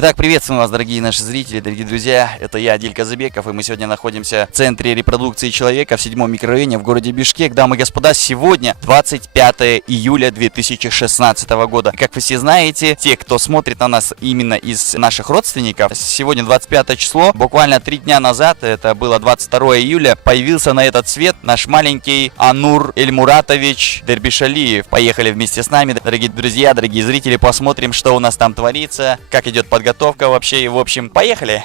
Итак, приветствуем вас, дорогие наши зрители, дорогие друзья. Это я, Адиль Казыбеков, и мы сегодня находимся в центре репродукции человека в 7-м микрорайоне в городе Бишкек. Дамы и господа, сегодня 25 июля 2016 года. Как вы все знаете, те, кто смотрит на нас именно из наших родственников, сегодня 25 число, буквально 3 дня назад, это было 22 июля, появился на этот свет наш маленький Анур Эльмуратович Дербишалиев. Поехали вместе с нами, дорогие друзья, дорогие зрители, посмотрим, что у нас там творится, как идет подготовка вообще, и в общем, поехали!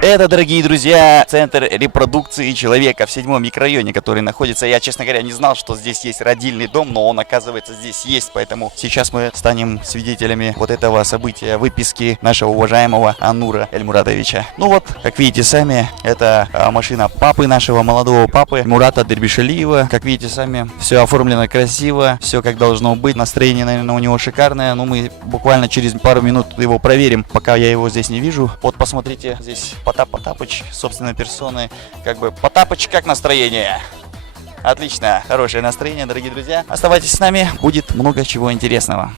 Это, дорогие друзья, центр репродукции человека в 7-м микрорайоне, который находится. Я, честно говоря, не знал, что здесь есть родильный дом, но он, оказывается, здесь есть. Поэтому сейчас мы станем свидетелями вот этого события, выписки нашего уважаемого Анура Эльмуратовича. Ну вот, как видите сами, это машина папы нашего, молодого папы Мурата Дербишалиева. Как видите сами, все оформлено красиво, все как должно быть. Настроение, наверное, у него шикарное. Но мы буквально через пару минут его проверим, пока я его здесь не вижу. Вот, посмотрите, здесь Потапыч, собственной персоной. Как бы, Потапыч, как настроение? Отлично, хорошее настроение, дорогие друзья. Оставайтесь с нами, будет много чего интересного.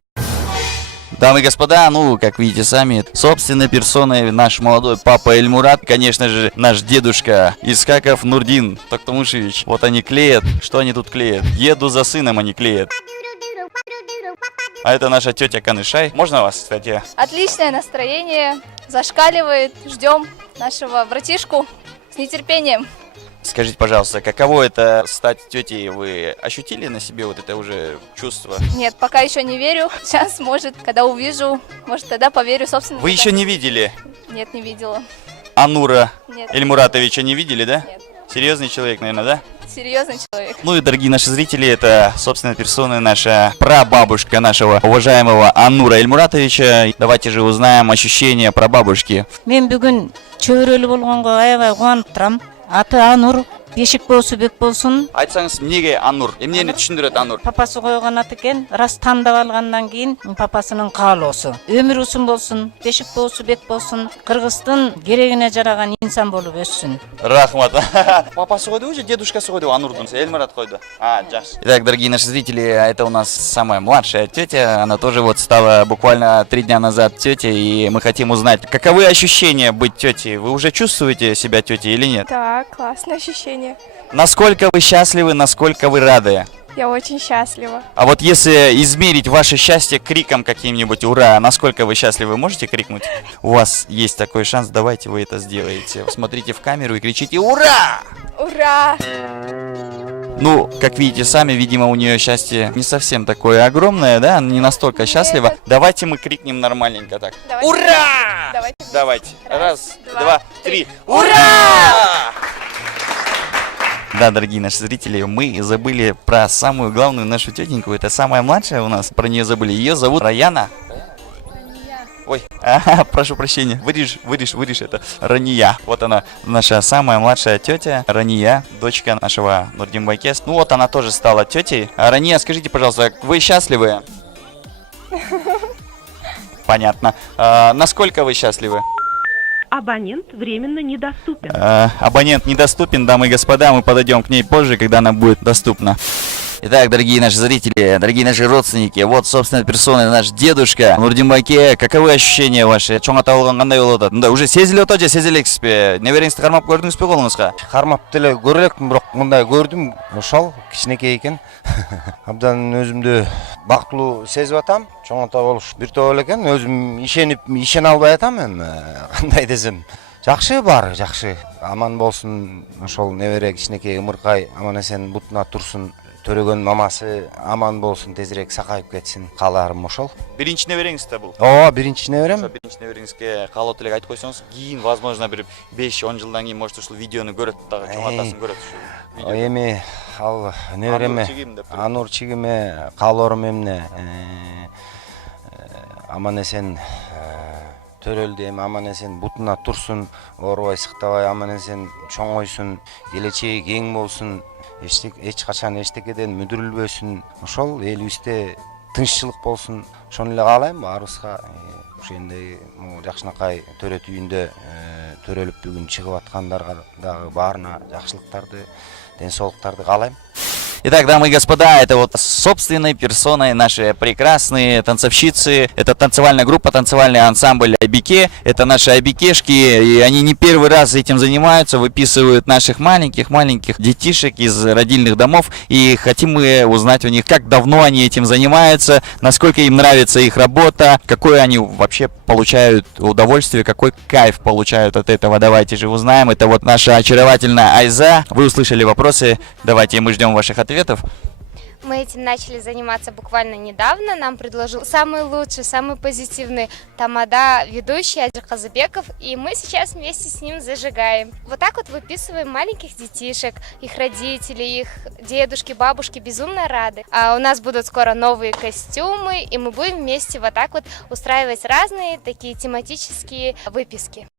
Дамы и господа, ну, как видите сами, собственной персоной наш молодой папа Эльмурат, конечно же, наш дедушка Исхаков Нурдин Токтамушевич. Вот они клеят. Что они тут клеят? Еду за сыном они клеят. А это наша тетя Канышай. Можно вас, кстати? Отличное настроение, зашкаливает. Ждем нашего братишку с нетерпением. Скажите, пожалуйста, каково это стать тетей? Вы ощутили на себе вот это уже чувство? Нет, пока еще не верю. Сейчас, может, когда увижу, может, тогда поверю, собственно. Вы еще не видели? Нет, не видела. Анура Нет. Эльмуратовича не видели, да? Нет. Серьезный человек, наверное, да? Серьезный человек. Ну и, дорогие наши зрители, это, собственно, персона наша прабабушка нашего уважаемого Анура Эльмуратовича. Давайте же узнаем ощущения прабабушки. Мен бүгін чөйрөлі болғанға аябай қуанып тұрам. Аты Анур, бешік болсы бек болсын. Айтсаңыз, неге Анур? Эмнени түшүндүрөт Анур? Папасы қойған аты екен, рас таңдап алғаннан кейін папасының қалосы. Өмір ұзын болсын, бешік болсы бек болсын, Қырғыздың керегіне жараған инсан болып өссін. Рахмат. Папасы койду уже, дедушкасы койду, Анурдун, Эльмурат койду. Жакшы. Итак, дорогие наши зрители, это у нас самая младшая тетя. Она тоже вот стала буквально 3 дня назад тетей, и мы хотим узнать, каковы ощущения быть тетей? Вы уже чувствуете себя тетей или нет? Да, классное ощущение. Насколько вы счастливы, насколько вы рады? Я очень счастлива. А вот если измерить ваше счастье криком каким-нибудь «Ура!», насколько вы счастливы, можете крикнуть? У вас есть такой шанс, давайте вы это сделаете. Смотрите в камеру и кричите «Ура!». Ура! Ну, как видите сами, видимо, у нее счастье не совсем такое огромное, да? Она не настолько счастлива. Давайте мы крикнем нормальненько так. Давайте. Ура! Давайте. Раз, Два, два, три. Ура! Да, дорогие наши зрители, мы забыли про самую главную нашу тетеньку. Это самая младшая у нас, про нее забыли. Ее зовут Раяна. Ой, прошу прощения, вырежь это. Рания. Вот она, наша самая младшая тетя, Рания, дочка нашего Нурдинбайке. Ну вот она тоже стала тетей. Рания, скажите, пожалуйста, вы счастливы? Понятно. Насколько вы счастливы? Абонент временно недоступен. Абонент недоступен, дамы и господа, мы подойдем к ней позже, когда она будет доступна. Итак, дорогие наши зрители, дорогие наши родственники, вот, собственно, персона наш дедушка Нурдинбайке. Каковы ощущения ваши? Чоң ата болгон кандай болуп атат? Мындай уже сезилип атат же сезелексизби? Небериңизди кармап көрдүңүзбү колуңузга? Кармап деле көрө элекмин, бирок мындай көрдүм. Ошол кичинекей экен. Абдан өзүмдү бактылуу сезип атам. Чоң ата болуш бир топ эле экен. Өзүм ишене албай атам мен. Кандай десем, жакшы бар, жакшы. Аман болсун, ошол небере кичинекей ымыркай аман эсен бутуна турсун. Төрөгөн мамасы аман болсун, тезирээк сакайып кетсин, кааларым ошол. Биринчи небериңиз да бул? Ооба, биринчи неберем. Ошо биринчи небериңизге каалоо тилек айтып койсоңуз, кийин возможно бир 5-10 жылдан кийин может ушул видеону көрөт дагы, чоң атасын көрөт ушул. Эми ал небереме Анур чигиме каалоорум эмне? Аман эсен төрөлдү, эми аман эсен бутуна турсун, оорубай сыктабай аман эсен чоңойсун, келечеги кең болсун. Эч качан эчтекеден мүдүрүлбөсүн, ошол элибизде тынччылык болсун, ошону эле каалайм баарыбызга. Ошондой жакшынакай төрөт үйүндө төрөлүп бүгүн чыгып аткандарга дагы баарына жакшылыктарды, ден соолуктарды каалайм. Итак, дамы и господа, это вот собственной персоной наши прекрасные танцовщицы. Это танцевальная группа, танцевальный ансамбль Айбике. Это наши айбикешки, и они не первый раз этим занимаются, выписывают наших маленьких детишек из родильных домов. И хотим мы узнать у них, как давно они этим занимаются, насколько им нравится их работа, какое они вообще получают удовольствие, какой кайф получают от этого. Давайте же узнаем. Это вот наша очаровательная Айза. Вы услышали вопросы, давайте мы ждем ваших ответов. Мы этим начали заниматься буквально недавно. Нам предложил самый лучший, самый позитивный тамада ведущий Адиль Казыбеков. И мы сейчас вместе с ним зажигаем. Вот так вот выписываем маленьких детишек, их родителей, их дедушки, бабушки безумно рады. А у нас будут скоро новые костюмы, и мы будем вместе вот так вот устраивать разные такие тематические выписки.